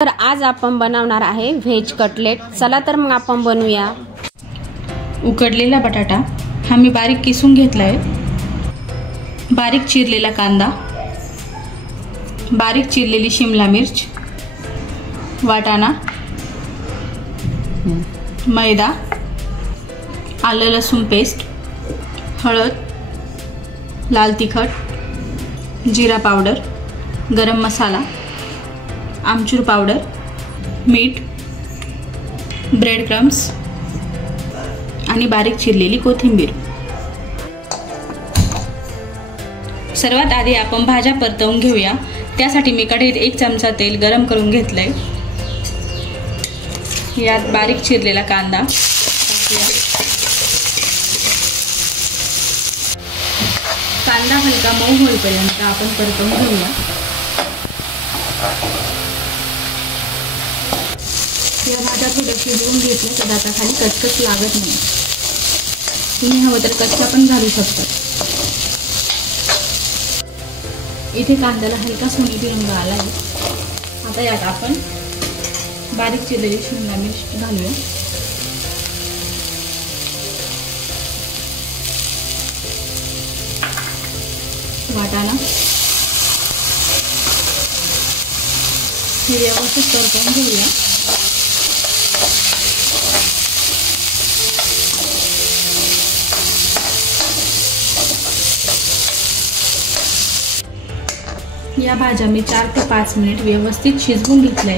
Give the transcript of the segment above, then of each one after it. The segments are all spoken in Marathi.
तर आज आपण बनवणार आहे व्हेज कटलेट। चला तर मग आपण बनवूया। उकडलेला बटाटा हा मी बारीक किसून घेतला आहे, बारीक चिरलेला कांदा, बारीक चिरलेली शिमला मिर्च, वाटाणा, मैदा, आलं लसूण पेस्ट, हळद, लाल तिखट, जीरा पावडर, गरम मसाला, आमचूर पावडर, मीठ, ब्रेड क्रम्स आणि बारीक चिरलेली कोथिंबीर। सर्वात आधी आपण भाज्या परतवून घेऊया। त्यासाठी मी कढईत 1 चमचा तेल गरम करून घेतलंय। यात बारीक चिरलेला कांदा, कांदा हलका मऊ होईपर्यंत आपण परतवून घेऊया। या भाज्या थोड्या शिजवून घेतल्या तर दाताखाली कचकच लागत नाही। तुम्ही हवं तर कच्चा पण घालू शकता। इथे कांद्याला हलका सोनेरी रंग आला आहे। आता यात आपण बारीक चिरलेली शिमला मिर्च घालूया। वाटाणा हे व्यवस्थित परतवून घेऊया। या भाज्या मी 4 ते 5 मिनिट व्यवस्थित शिजवून घेतल्या।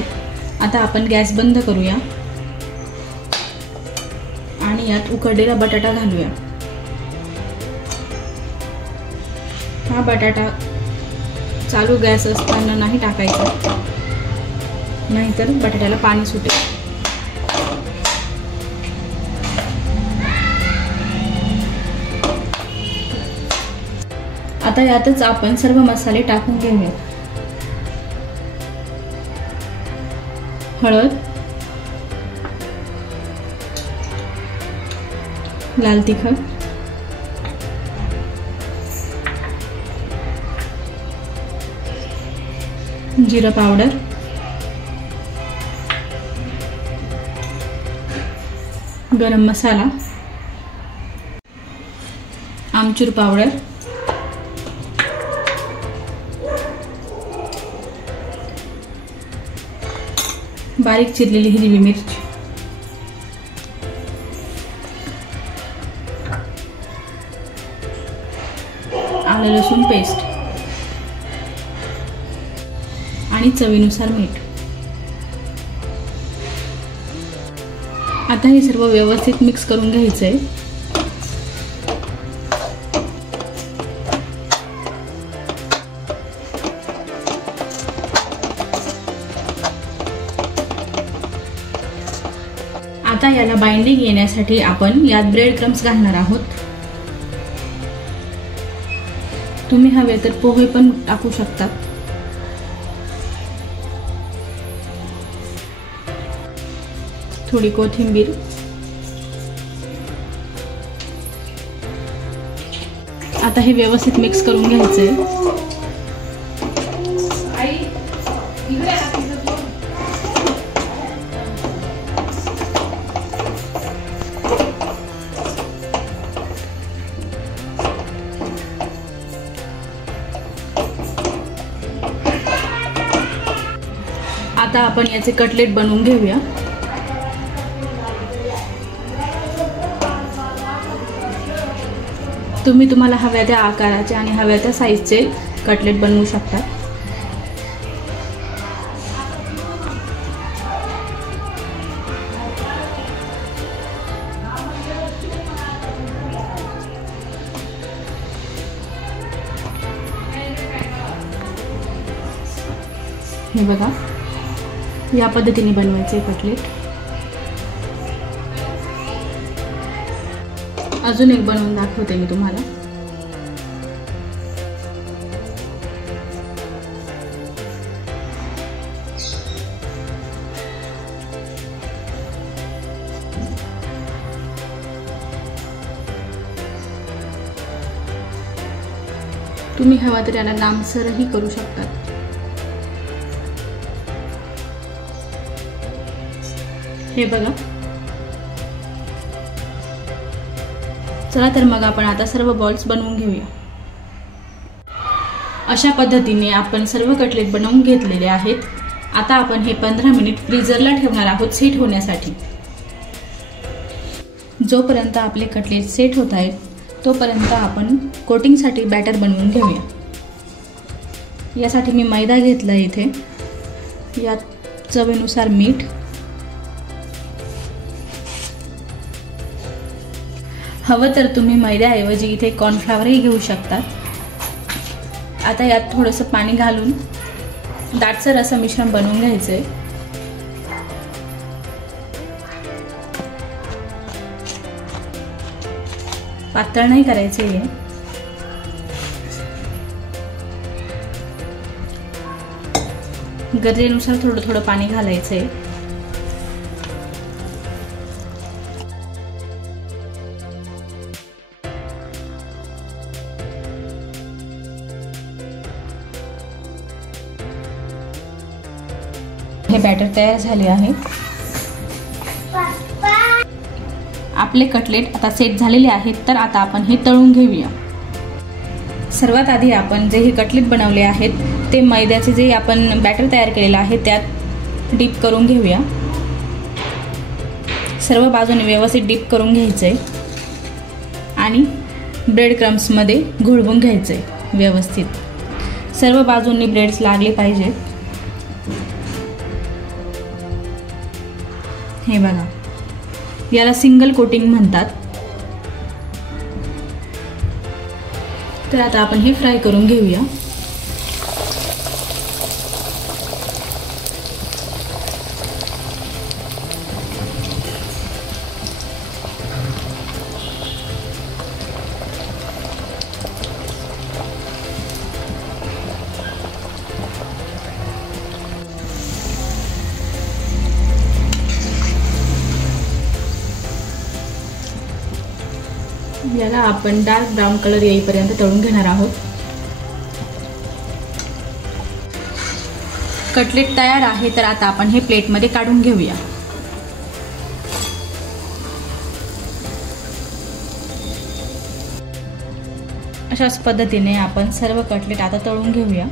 आता आपण गॅस बंद करूया आणि यात उकडलेला बटाटा घालूया। हा बटाटा चालू गॅस असताना नाही टाकायचा, नाहीतर बटाट्याला पाणी सुटेल। आता यातच आपण सर्व मसाले टाकून घेऊया। हळद, लाल तिखट, जीरा पावडर, गरम मसाला, आमचूर पावडर, बारीक चिरलेली हिरवी मिर्च, आलं लसूण पेस्ट आणि चवीनुसार मीठ। आता हे सर्व व्यवस्थित मिक्स करून घ्यायचंय। आता याला बाइंडिंग येण्यासाठी आपण यात ब्रेड क्रम्स घालणार आहोत। तुम्ही हवे तर पोहे पण टाकू शकता। थोडी कोथिंबीर, आता हे व्यवस्थित मिक्स करून घ्यायचंय। आता आपण याचे कटलेट बनवून घेऊया। तुम्ही तुम्हाला हव्या त्या आकाराचे आणि हव्या त्या साईजचे कटलेट बनवू शकता। हे बघा, या पद्धतीने बनवायचे कटलेट। अजून एक बनवून दाखवते मी तुम्हाला। तुम्ही हवा तर याला लांबसरही करू शकता। हे बघा. चला तर मग आपण आता सर्व बॉल्स बनवून घेऊया. अशा पद्धतीने आपण सर्व कटलेट बनवून घेतलेले आहेत. आता आपण हे 15 मिनिट फ्रीजरला ठेवणार आहोत सेट होण्यासाठी. जोपर्यंत आपले कटलेट सेट होत आहेत तोपर्यंत आपण कोटिंगसाठी बॅटर बनवून घेऊया. यासाठी मी मैदा घेतला इथे. यात चवीनुसार मीठ, हवं तर तुम्ही मैद्याऐवजी इथे कॉर्नफ्लॉवरही घेऊ शकतात. आता यात थोडंसं पाणी घालून दाटसर असं मिश्रण बनवून घ्यायचंय. पातळ नाही करायचे आहे. गरजेनुसार थोडं थोडं पाणी घालायचंय. हे बॅटर तयार झाले आहे. आपले कटलेट आता सेट झालेले आहेत. तर आता आपण हे तळून घेऊया. सर्वात आधी आपण जे हे कटलेट बनवले आहेत ते मैद्याचे जे आपण बॅटर तयार केलेलं आहे त्यात डीप करून घेऊया. सर्व बाजूने व्यवस्थित डीप करून घ्यायचंय आणि ब्रेड क्रम्समध्ये घोळवून घ्यायचंय व्यवस्थित. सर्व बाजूंनी ब्रेड्स लागले पाहिजेत. हे बघा, याला सिंगल कोटिंग म्हणतात. तर आता आपण हे फ्राय करून घेऊया. याला आपण डार्क ब्राऊन कलर येईपर्यंत तळून घेणार आहोत. कटलेट तयार आहे. तर आता आपण हे प्लेटमध्ये काढून घेऊया. अशाच पद्धतीने आपण सर्व कटलेट आता तळून घेऊया.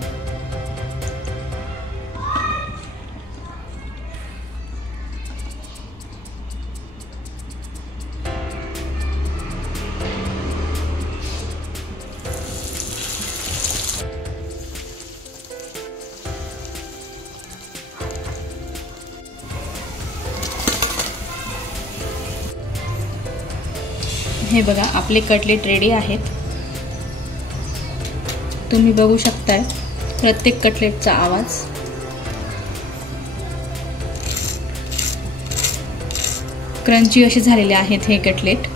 हे बघा, आपले कटलेट रेडी आहेत. तुम्ही बघू शकताय प्रत्येक कटलेटचा आवाज. क्रंची असे झालेले आहेत हे कटलेट.